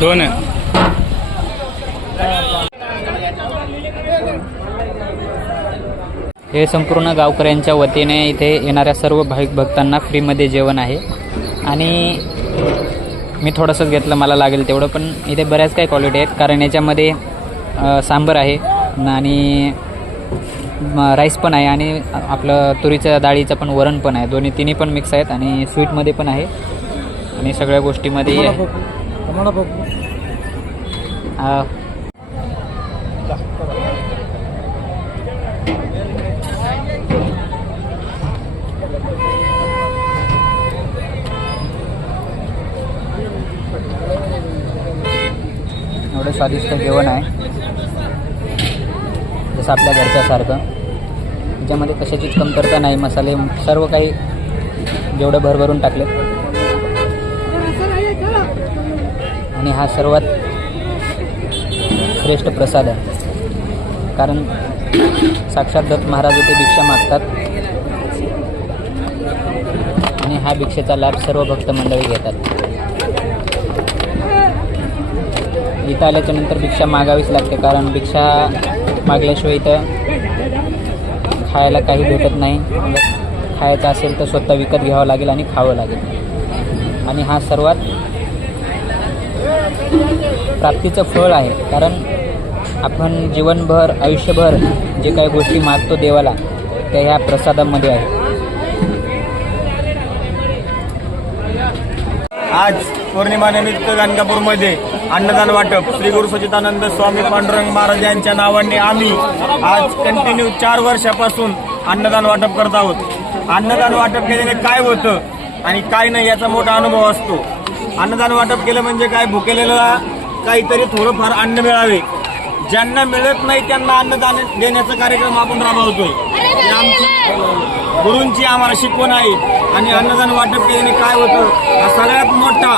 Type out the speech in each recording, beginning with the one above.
दोन हे संपूर्ण गावकऱ्यांच्या वतीने इथे येणाऱ्या सर्व भाविक भक्तांना फ्रीमध्ये जेवण आहे आणि मी थोडंसंच घेतलं, मला लागेल तेवढं, पण इथे बऱ्याच काही क्वालिटी आहेत. कारण याच्यामध्ये सांबर आहे आणि राईस पण आहे आणि आपलं तुरीच्या डाळीचं पण वरण पण आहे. तिन्ही पण मिक्स आहेत आणि स्वीटमध्ये पण आहे आणि सगळ्या गोष्टीमध्ये एवढं स्वादिष्ट जेवण आहे, जसं आपल्या घरच्यासारखं. त्याच्यामध्ये कशाचीच कमतरता नाही. मसाले सर्व काही जेवढं भरभरून टाकले आणि हा सर्वात श्रेष्ठ प्रसाद आहे. कारण साक्षात दत्त महाराज इथे भिक्षा मागतात आणि हा भिक्षेचा लाभ सर्व भक्त मंडळी घेतात. इथं आल्याच्या नंतर भिक्षा मागावीच लागते, कारण भिक्षा मागल्याशिवाय इथं खायला काही भेटत नाही. खायचं असेल तर स्वतः विकत घ्यावं लागेल आणि खावं लागेल. आणि हा सर्वात प्राप्तीचं फळ आहे, कारण आपण जीवनभर आयुष्यभर जे काही गोष्टी मागतो देवाला त्या ह्या प्रसादामध्ये आहे. आज पौर्णिमानिमित्त गाणगापूरमध्ये अन्नदान वाटप श्री गुरु सच्चिदानंद स्वामी पांडुरंग महाराज यांच्या नावाने आम्ही आज कंटिन्यू 4 वर्षापासून अन्नदान वाटप करत आहोत. अन्नदान वाटप केल्याने काय होतं आणि काय नाही याचा मोठा अनुभव असतो. अन्नदान वाटप केलं म्हणजे काय, भुकेलेला काहीतरी थोडंफार अन्न मिळावे. ज्यांना मिळत नाही त्यांना अन्नदान देण्याचा कार्यक्रम आपण राबवतोय. ही आमची गुरूंची आम्हाला शिकवण आहे. आणि अन्नदान वाटप केल्याने काय होतं, हा सगळ्यात मोठा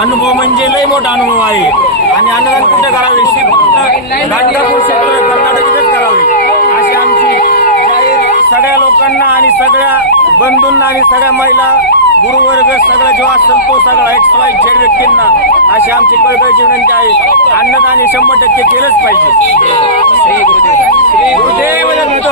अनुभव म्हणजे लय मोठा अनुभव आहे. आणि अन्नदान कुठे करावे, फक्त गाणगापूर क्षेत्र कर्नाटकातच करावे अशी आमची जाहीर सगळ्या लोकांना आणि सगळ्या बंधूंना आणि सगळ्या महिला गुरुवर्ग सगळा जो असेल तो सगळा XYZ व्यक्तींना अशी आमची कळकळीची विनंती आहे. अन्नदान हे 100% केलंच पाहिजे. श्री गुरुदेव दत्त.